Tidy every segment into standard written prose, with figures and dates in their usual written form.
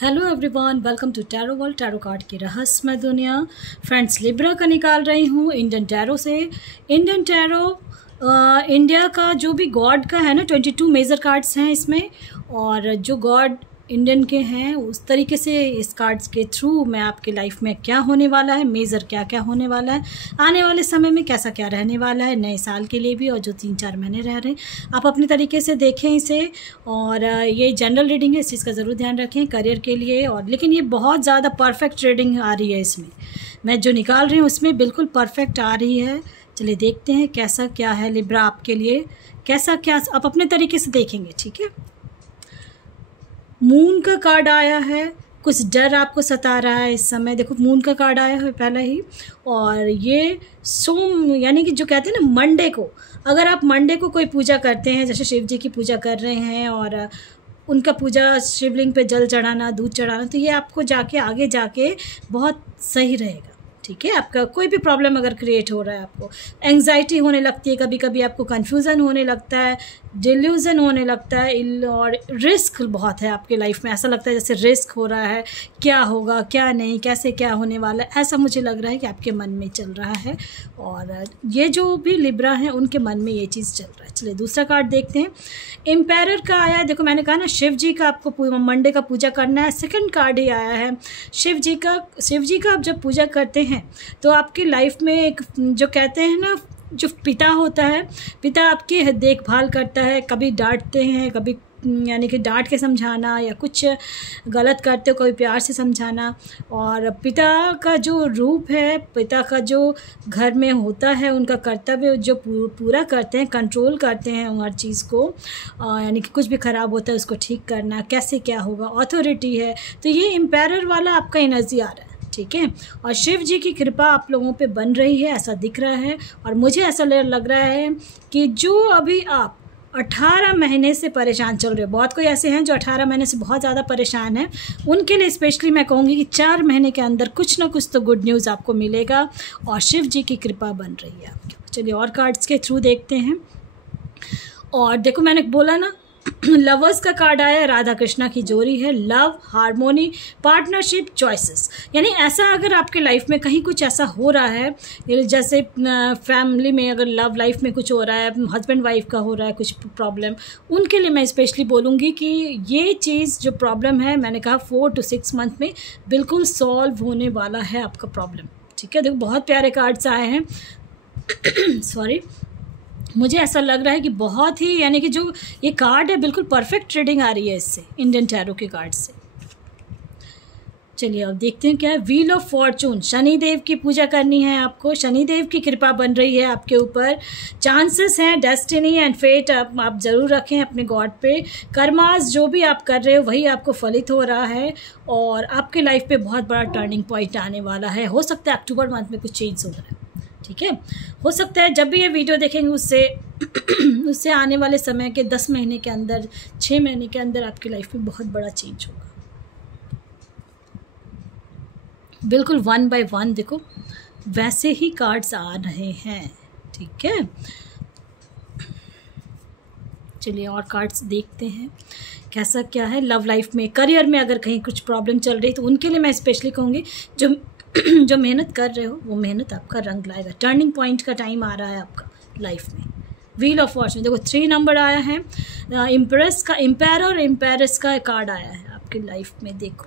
Hello everyone, welcome to tarot world. Tarot card की रहस्यमय दुनिया। फ्रेंड्स, लिब्रा का निकाल रही हूँ इंडियन टैरो से। इंडियन टैरो इंडिया का जो भी गॉड का है ना, 22 मेजर कार्ड्स हैं इसमें, और जो गॉड इंडियन के हैं उस तरीके से इस कार्ड्स के थ्रू मैं आपकी लाइफ में क्या होने वाला है, मेजर क्या क्या होने वाला है, आने वाले समय में कैसा क्या रहने वाला है, नए साल के लिए भी और जो 3-4 महीने रह रहे हैं। आप अपने तरीके से देखें इसे। और ये जनरल रीडिंग है, इस चीज़ का ज़रूर ध्यान रखें करियर के लिए। और लेकिन ये बहुत ज़्यादा परफेक्ट रीडिंग आ रही है इसमें, मैं जो निकाल रही हूँ उसमें बिल्कुल परफेक्ट आ रही है। चलिए देखते हैं कैसा क्या है लिब्रा आपके लिए, कैसा क्या आप अपने तरीके से देखेंगे। ठीक है, मून का कार्ड आया है। कुछ डर आपको सता रहा है इस समय। देखो, मून का कार्ड आया है पहले ही, और ये सोम यानी कि जो कहते हैं ना मंडे को, अगर आप मंडे को कोई पूजा करते हैं, जैसे शिव जी की पूजा कर रहे हैं और उनका पूजा शिवलिंग पे जल चढ़ाना, दूध चढ़ाना, तो ये आपको जाके आगे जाके बहुत सही रहेगा। ठीक है, आपका कोई भी प्रॉब्लम अगर क्रिएट हो रहा है, आपको एंग्जाइटी होने लगती है, कभी कभी आपको कन्फ्यूज़न होने लगता है, डिल्यूज़न होने लगता है, और रिस्क बहुत है आपके लाइफ में। ऐसा लगता है जैसे रिस्क हो रहा है, क्या होगा क्या नहीं, कैसे क्या होने वाला है, ऐसा मुझे लग रहा है कि आपके मन में चल रहा है। और ये जो भी लिब्रा हैं उनके मन में ये चीज़ चल रहा है। चलिए दूसरा कार्ड देखते हैं। एम्पायरर का आया है। देखो, मैंने कहा ना शिव जी का आपको मंडे का पूजा करना है, सेकंड कार्ड ही आया है शिव जी का आप जब पूजा करते हैं तो आपकी लाइफ में एक जो कहते हैं ना, जो पिता होता है, पिता आपकी देखभाल करता है। कभी डांटते हैं, कभी यानी कि डांट के समझाना, या कुछ गलत करते हो कोई प्यार से समझाना। और पिता का जो रूप है, पिता का जो घर में होता है, उनका कर्तव्य जो पूरा करते हैं, कंट्रोल करते हैं हर चीज़ को, यानी कि कुछ भी ख़राब होता है उसको ठीक करना, कैसे क्या होगा, अथॉरिटी है। तो ये एम्पायरर वाला आपका एनर्जी आ रहा है। ठीक है, और शिव जी की कृपा आप लोगों पे बन रही है, ऐसा दिख रहा है। और मुझे ऐसा लग रहा है कि जो अभी आप 18 महीने से परेशान चल रहे हो, बहुत कोई ऐसे हैं जो 18 महीने से बहुत ज़्यादा परेशान हैं, उनके लिए स्पेशली मैं कहूँगी कि 4 महीने के अंदर कुछ ना कुछ तो गुड न्यूज़ आपको मिलेगा, और शिव जी की कृपा बन रही है आपके। चलिए और कार्ड्स के थ्रू देखते हैं। और देखो, मैंने बोला ना, लवर्स का कार्ड आया है। राधा कृष्णा की जोड़ी है, लव, हार्मोनी, पार्टनरशिप, चॉइसेस। यानी ऐसा अगर आपके लाइफ में कहीं कुछ ऐसा हो रहा है, जैसे फैमिली में अगर लव लाइफ में कुछ हो रहा है, हस्बैंड वाइफ का हो रहा है कुछ प्रॉब्लम, उनके लिए मैं स्पेशली बोलूँगी कि ये चीज़ जो प्रॉब्लम है, मैंने कहा 4 to 6 मंथ में बिल्कुल सॉल्व होने वाला है आपका प्रॉब्लम। ठीक है, देखो बहुत प्यारे कार्ड्स आए हैं सॉरी, मुझे ऐसा लग रहा है कि बहुत ही, यानी कि जो ये कार्ड है बिल्कुल परफेक्ट रीडिंग आ रही है इससे, इंडियन टैरो के कार्ड से। चलिए अब देखते हैं क्या है। व्हील ऑफ फॉर्चून, शनिदेव की पूजा करनी है आपको, शनिदेव की कृपा बन रही है आपके ऊपर। चांसेस हैं, डेस्टिनी एंड फेट आप ज़रूर रखें अपने गॉड पे। कर्मास जो भी आप कर रहे हो वही आपको फलित हो रहा है, और आपके लाइफ पे बहुत बड़ा टर्निंग पॉइंट आने वाला है। हो सकता है अक्टूबर मंथ में कुछ चेंज हो रहा है। ठीक है, हो सकता है जब भी ये वीडियो देखेंगे उससे आने वाले समय के 10 महीने के अंदर, 6 महीने के अंदर आपकी लाइफ में बहुत बड़ा चेंज होगा। बिल्कुल 1 by 1 देखो वैसे ही कार्ड्स आ रहे हैं। ठीक है, चलिए और कार्ड्स देखते हैं कैसा क्या है। लव लाइफ में, करियर में अगर कहीं कुछ प्रॉब्लम चल रही तो उनके लिए मैं स्पेशली कहूँगी, जो मेहनत कर रहे हो वो मेहनत आपका रंग लाएगा। टर्निंग पॉइंट का टाइम आ रहा है आपका लाइफ में। व्हील ऑफ फॉर्चून, देखो 3 नंबर आया है। इम्प्रेस का, एम्पायर और एम्पायरस का कार्ड आया है आपकी लाइफ में। देखो,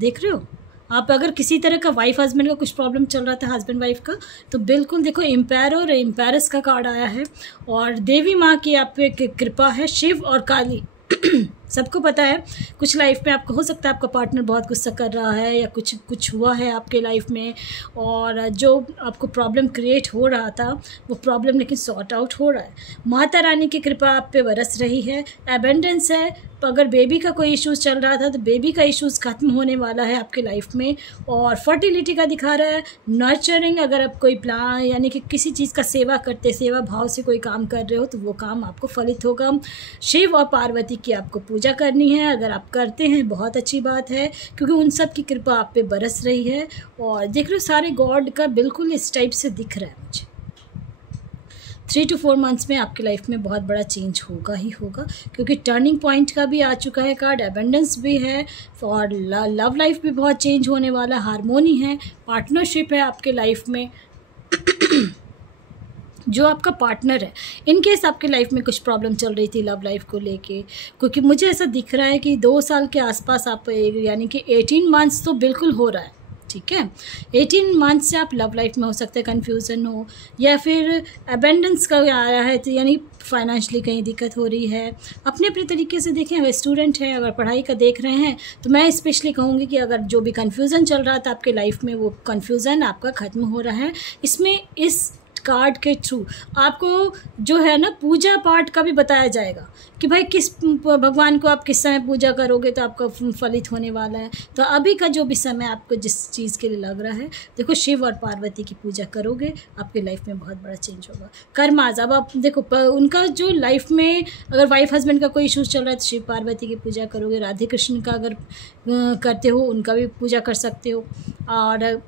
देख रहे हो आप, अगर किसी तरह का वाइफ हस्बैंड का कुछ प्रॉब्लम चल रहा था, हस्बैंड वाइफ का, तो बिल्कुल देखो एम्पायर और एम्पायरस का कार्ड आया है। और देवी माँ की आप पे कृपा है, शिव और काली। सबको पता है कुछ लाइफ में आपको हो सकता है आपका पार्टनर बहुत गुस्सा कर रहा है, या कुछ हुआ है आपके लाइफ में, और जो आपको प्रॉब्लम क्रिएट हो रहा था वो प्रॉब्लम लेकिन सॉर्ट आउट हो रहा है। माता रानी की कृपा आप पे बरस रही है। एबेंडेंस है, अगर बेबी का कोई इश्यूज़ चल रहा था तो बेबी का इश्यूज़ ख़त्म होने वाला है आपके लाइफ में। और फर्टिलिटी का दिखा रहा है। नर्चरिंग, अगर आप कोई प्लान यानी कि किसी चीज़ का सेवा करते, सेवा भाव से कोई काम कर रहे हो तो वो काम आपको फलित होगा। शिव और पार्वती की आपको पूजा करनी है, अगर आप करते हैं बहुत अच्छी बात है, क्योंकि उन सब की कृपा आप पे बरस रही है। और देख रहे हो सारे गॉड का बिल्कुल इस टाइप से दिख रहा है मुझे। 3 to 4 मंथ्स में आपकी लाइफ में बहुत बड़ा चेंज होगा ही होगा, क्योंकि टर्निंग पॉइंट का भी आ चुका है कार्ड, एबंडेंस भी है, और लव लाइफ भी बहुत चेंज होने वाला, हारमोनी है, पार्टनरशिप है आपके लाइफ में। जो आपका पार्टनर है, इन केस आपके लाइफ में कुछ प्रॉब्लम चल रही थी लव लाइफ को लेके, क्योंकि मुझे ऐसा दिख रहा है कि 2 साल के आसपास आप, यानी कि 18 मंथ्स तो बिल्कुल हो रहा है, ठीक है। 18 मंथ्स से आप लव लाइफ में हो सकता है कन्फ्यूज़न हो, या फिर अबेंडेंस का आ रहा है, तो यानी फाइनेंशियली कहीं दिक्कत हो रही है। अपने अपने तरीके से देखें, अगर स्टूडेंट है, अगर पढ़ाई का देख रहे हैं, तो मैं स्पेशली कहूँगी कि अगर जो भी कन्फ्यूज़न चल रहा था आपके लाइफ में, वो कन्फ्यूज़न आपका ख़त्म हो रहा है। इसमें इस कार्ड के थ्रू आपको जो है ना पूजा पाठ का भी बताया जाएगा कि भाई किस भगवान को आप किस समय पूजा करोगे तो आपका फलित होने वाला है। तो अभी का जो भी समय आपको जिस चीज़ के लिए लग रहा है, देखो शिव और पार्वती की पूजा करोगे, आपके लाइफ में बहुत बड़ा चेंज होगा। कर्माज, अब आप देखो उनका जो लाइफ में अगर वाइफ हस्बैंड का कोई इशूज़ चल रहा है तो शिव पार्वती की पूजा करोगे। राधे कृष्ण का अगर करते हो उनका भी पूजा कर सकते हो। और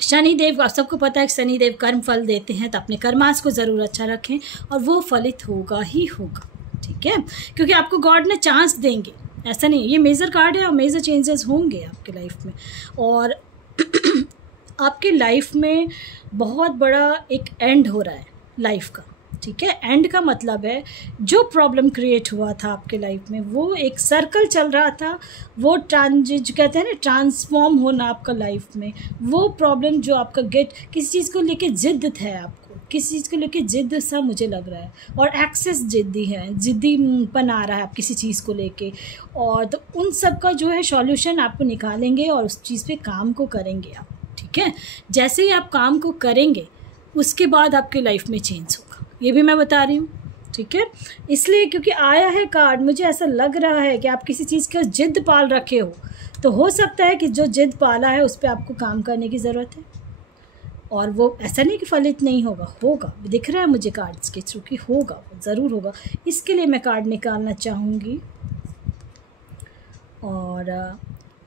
शनिदेव, आप सबको पता है कि शनिदेव कर्म फल देते हैं, तो अपने कर्मास को ज़रूर अच्छा रखें और वो फलित होगा ही होगा, ठीक है, क्योंकि आपको गॉड ने चांस देंगे, ऐसा नहीं। ये मेजर कार्ड है और मेजर चेंजेस होंगे आपके लाइफ में। और आपके लाइफ में बहुत बड़ा एक एंड हो रहा है लाइफ का, ठीक है। एंड का मतलब है जो प्रॉब्लम क्रिएट हुआ था आपके लाइफ में, वो एक सर्कल चल रहा था, वो जो कहते हैं ना ट्रांसफॉर्म होना आपका लाइफ में, वो प्रॉब्लम जो आपका किसी चीज़ को लेके जिद्द है, आपको किसी चीज़ को लेके जिद्द सा मुझे लग रहा है, और एक्सेस जिद्दीपन आ रहा है आप किसी चीज़ को लेके, और तो उन सब का जो है सॉल्यूशन आपको निकालेंगे और उस चीज़ पे काम को करेंगे आप, ठीक है। जैसे ही आप काम को करेंगे उसके बाद आपके लाइफ में चेंज होगा, ये भी मैं बता रही हूँ, ठीक है। इसलिए क्योंकि आया है कार्ड, मुझे ऐसा लग रहा है कि आप किसी चीज़ का जिद पाल रखे हो हो सकता है कि जो जिद पाला है उस पर आपको काम करने की ज़रूरत है, और वो ऐसा नहीं कि फलित नहीं होगा, दिख रहा है मुझे कार्ड्स के थ्रू कि होगा, ज़रूर होगा। इसके लिए मैं कार्ड निकालना चाहूँगी। और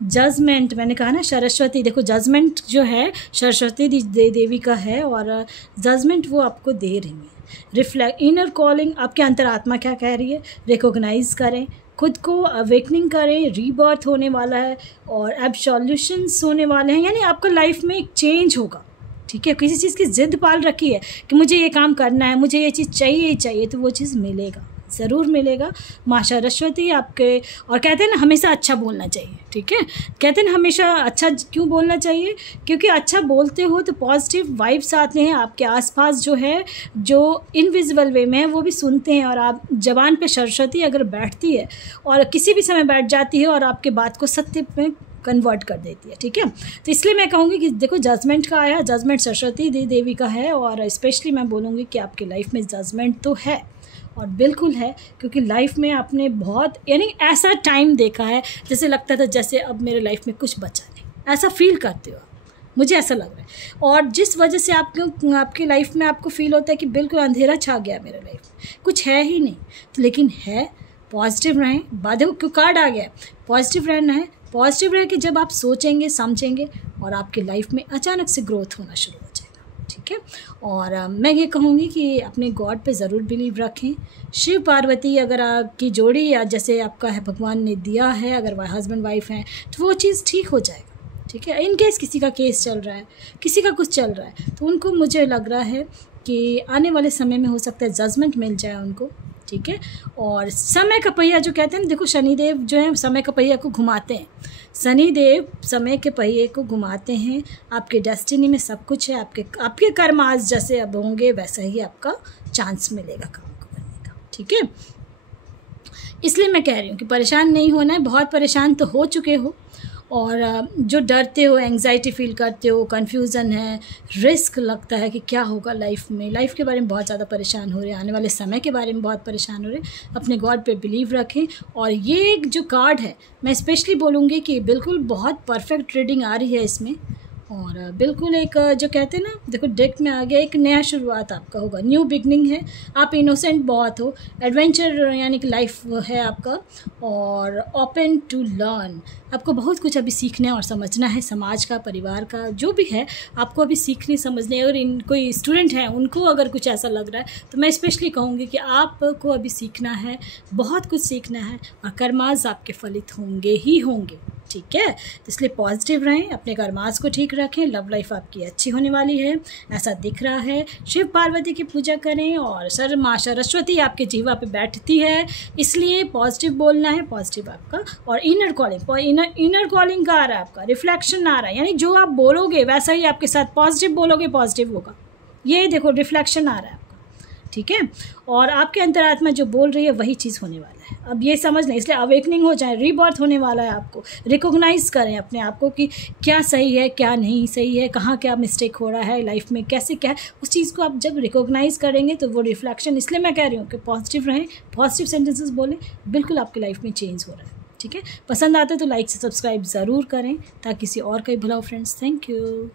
जजमेंट, मैंने कहा ना सरस्वती, देखो जजमेंट जो है सरस्वती देवी का है, और जजमेंट वो आपको दे रही है। रिफ्लेक्ट, इनर कॉलिंग, आपके अंतरात्मा क्या कह रही है, रिकॉग्नाइज करें, खुद को अवेकनिंग करें, रीबर्थ होने वाला है और एब्सोल्यूशंस होने वाले हैं, यानी आपका लाइफ में एक चेंज होगा, ठीक है। किसी चीज़ की जिद पाल रखी है कि मुझे ये काम करना है, मुझे ये चीज़ चाहिए ही चाहिए, तो वो चीज़ मिलेगा, ज़रूर मिलेगा। माँ सरस्वती आपके, और कहते हैं ना हमेशा अच्छा बोलना चाहिए, ठीक है। कहते हैं ना हमेशा अच्छा क्यों बोलना चाहिए, क्योंकि अच्छा बोलते हो तो पॉजिटिव वाइब्स आते हैं आपके आसपास, जो है जो इनविजिबल वे में है वो भी सुनते हैं। और आप जबान पे सरस्वती अगर बैठती है और किसी भी समय बैठ जाती है और आपके बात को सत्य में कन्वर्ट कर देती है, ठीक है। तो इसलिए मैं कहूँगी कि देखो जजमेंट का आया, जजमेंट सरस्वती देवी का है, और स्पेशली मैं बोलूँगी कि आपकी लाइफ में जजमेंट तो है, और बिल्कुल है, क्योंकि लाइफ में आपने बहुत, यानी ऐसा टाइम देखा है जैसे लगता था जैसे अब मेरे लाइफ में कुछ बचा नहीं, ऐसा फील करते हो, मुझे ऐसा लग रहा है। और जिस वजह से आपकी लाइफ में आपको फील होता है कि बिल्कुल अंधेरा छा गया मेरे लाइफ में, कुछ है ही नहीं, तो लेकिन है, पॉजिटिव रहें। बाधे क्यों कार्ड आ गया, पॉजिटिव रहना है, पॉजिटिव रह के जब आप सोचेंगे समझेंगे और आपकी लाइफ में अचानक से ग्रोथ होना शुरू हो जाएगा, ठीक है। और मैं ये कहूँगी कि अपने गॉड पे ज़रूर बिलीव रखें। शिव पार्वती अगर आपकी जोड़ी, या जैसे आपका है भगवान ने दिया है, अगर वह हस्बैंड वाइफ हैं तो वो चीज़ ठीक हो जाएगा, ठीक है। इन केस किसी का केस चल रहा है, किसी का कुछ चल रहा है, तो उनको मुझे लग रहा है कि आने वाले समय में हो सकता है जजमेंट मिल जाए उनको, ठीक है। और समय का पहिया जो कहते हैं ना, देखो शनिदेव जो है समय का पहिया को घुमाते हैं, शनिदेव समय के पहिए को घुमाते हैं। आपके डेस्टिनी में सब कुछ है, आपके कर्म आज जैसे अब होंगे वैसा ही आपका चांस मिलेगा काम को करने का, ठीक है। इसलिए मैं कह रही हूँ कि परेशान नहीं होना है, बहुत परेशान तो हो चुके हो, और जो डरते हो, एंग्जाइटी फील करते हो, कन्फ्यूज़न है, रिस्क लगता है कि क्या होगा लाइफ में, लाइफ के बारे में बहुत ज़्यादा परेशान हो रहे हैं, आने वाले समय के बारे में बहुत परेशान हो रहे हैं, अपने गॉड पे बिलीव रखें। और ये जो कार्ड है मैं स्पेशली बोलूँगी कि बिल्कुल बहुत परफेक्ट रीडिंग आ रही है इसमें, और बिल्कुल एक जो कहते हैं ना, देखो डेक में आ गया, एक नया शुरुआत आपका होगा, न्यू बिगनिंग है। आप इनोसेंट बहुत हो, एडवेंचर यानी कि लाइफ है आपका, और ओपन टू लर्न। आपको बहुत कुछ अभी सीखना और समझना है, समाज का, परिवार का, जो भी है आपको अभी सीखने समझने। अगर इन कोई स्टूडेंट हैं उनको अगर कुछ ऐसा लग रहा है तो मैं स्पेशली कहूँगी कि आपको अभी सीखना है, बहुत कुछ सीखना है, और कर्मास आपके फलित होंगे ही होंगे, ठीक है। तो इसलिए पॉजिटिव रहें, अपने कर्मास को ठीक रखें, लव लाइफ आपकी अच्छी होने वाली है, ऐसा दिख रहा है। शिव पार्वती की पूजा करें, और माँ सरस्वती आपके जीवा पे बैठती है, इसलिए पॉजिटिव बोलना है, पॉजिटिव आपका। और इनर कॉलिंग का आ रहा है, आपका रिफ्लेक्शन आ रहा है, यानी जो आप बोलोगे वैसा ही आपके साथ, पॉजिटिव बोलोगे पॉजिटिव होगा, ये देखो रिफ्लेक्शन आ रहा है आपका, ठीक है। और आपके अंतरात्मा जो बोल रही है वही चीज़ होने वाला है, अब ये समझ लें। इसलिए अवेकनिंग हो जाए, रीबर्थ होने वाला है, आपको रिकॉग्नाइज करें अपने आप को कि क्या सही है क्या नहीं सही है, कहाँ क्या मिस्टेक हो रहा है लाइफ में, कैसे क्या है, उस चीज़ को आप जब रिकॉग्नाइज करेंगे तो वो रिफ्लेक्शन, इसलिए मैं कह रही हूँ कि पॉजिटिव रहें, पॉजिटिव सेंटेंसेस बोलें, बिल्कुल आपकी लाइफ में चेंज हो रहा है, ठीक है। पसंद आता है तो लाइक से सब्सक्राइब ज़रूर करें ताकि किसी और का भी भला हो फ्रेंड्स। Thank you.